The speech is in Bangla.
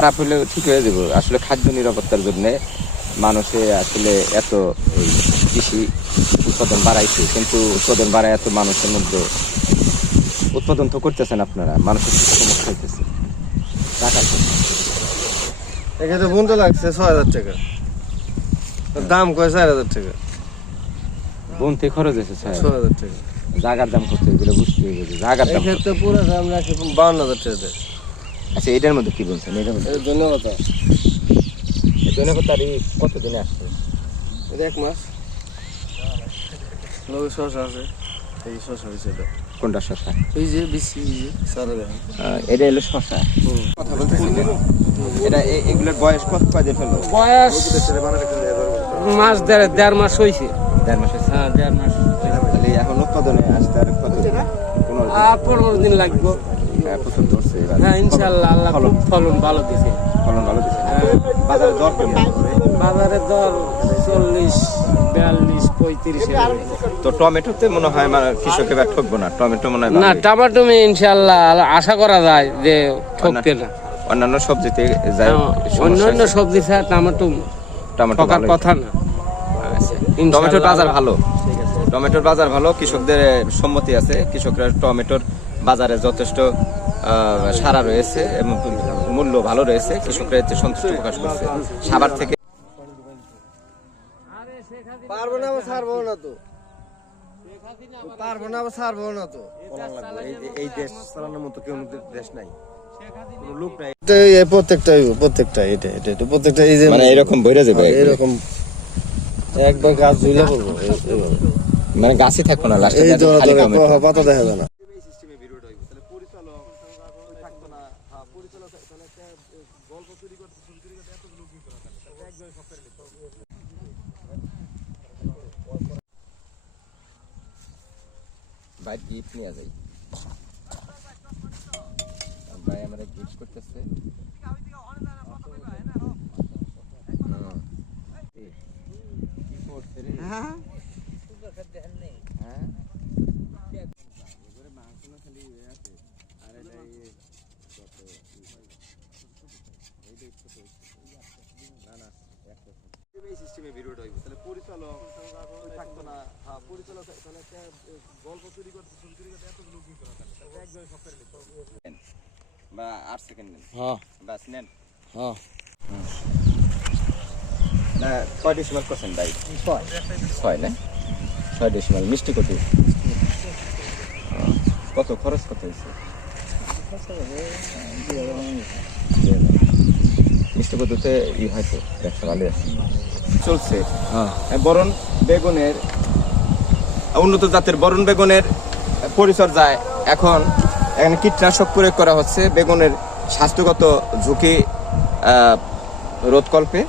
খারাপ হলেও ঠিক হয়ে যাবো। আসলে খাদ্য নিরাপত্তার জন্য মানুষে আসলে এত কৃষি উৎপাদন বাড়াইছে, কিন্তু উৎপাদন বাড়ায় এত মানুষের মধ্যে উৎপাদন তো করতেছেন আপনারা, মানুষের সমস্যা হইতেছে। টাকা এখানে বন্ধু লাগছে 6,000 টাকা, দাম কয় 4,000 টাকা। বনতে খরচ হয়েছে 6,000 টাকা। জাগার দাম কত এগুলো বুঝতে হবে। জাগার দাম এক্ষেত্রে পুরো দাম রাখি 52,000 টাকা দেয়। আচ্ছা, এটার মধ্যে কি বলছেন? এটার মধ্যে ধন্যবাদ। ধন্যবাদ। কতদিনে আসছে? এটা 1 মাস। লোক শশা আছে, এই শশা হয়েছে। কোনটা শশা? এই যে বিসি সারা দেখেন, এটা এলো শশা। কথা বলতেছিলেন, এটা এগুলোর বয়স কত কয়দিন হলো? বয়স মাস দেড় মাস হয়েছে। 1.5 মাস হয়েছে। হ্যাঁ, 1.5 মাস। তাহলে এখন উৎপাদনে আসতে আর কত? 15 দিন লাগবে। প্রচুর ধরছে এবার। হ্যাঁ, ইনশাল্লাহ আল্লাহ খুব ফলন ভালো দিছে। ফলন ভালো দিচ্ছে। বাজারে দর কেমন? বাজারের দর 40, 42, 35 তো টমেটোতে মনে হয় কৃষক এবার ঠকবো না, টমেটো মনে হয় না। টমেটোমে ইনশাল্লাহ আশা করা যায় যে ঠকবে না। অন্যান্য সবজিতে যায়, অন্যান্য সবজি ছাড়া টমেটো ঠকার কথা না। টমেটোর বাজার ভালো, টমেটোর বাজার ভালো, কৃষকদের সম্মতি আছে, কৃষকরা টমেটোর বাজারে যথেষ্ট সারা রয়েছে এবং মূল্য ভালো রয়েছে, কৃষকরা এতে সন্তুষ্ট প্রকাশ করছে। সাভার থেকে পারবো না, ছাড়বো না তো, পারবো না, ছাড়বো না তো। এই দেশ চালানোর মতো কেউ দেশ নাই, কোনো লোক নাই। প্রত্যেকটা প্রত্যেকটা এই যে মানে এরকম বইরা যাবে, এরকম একবার গাছ ঝুলে পড়বো, মানে গাছই থাকবো না, লাস্টে এই জোড়া ধরে পাতা দেখা যায় না। ভাই গিফট নিয়ে যাই, ভাই আমরা গিফট করতেছে। বা 8 সেকেন্ড নেন। হ্যাঁ বাস নেন। হ্যাঁ, না 6 ডিসিমাল করছেন ভাই? 6 না? 6 ডিসিমাল। মিষ্টি কত? কত খরচ কত হয়েছে? মিষ্টি কততে হয়তো ব্যবসা ভালো আছে, চলছে। বরণ বেগুনের, উন্নত জাতের বরণ বেগুনের পরিচর্যায় এখন এখানে কীটনাশক প্রয়োগ করা হচ্ছে বেগুনের স্বাস্থ্যগত ঝুঁকি রোধকল্পে।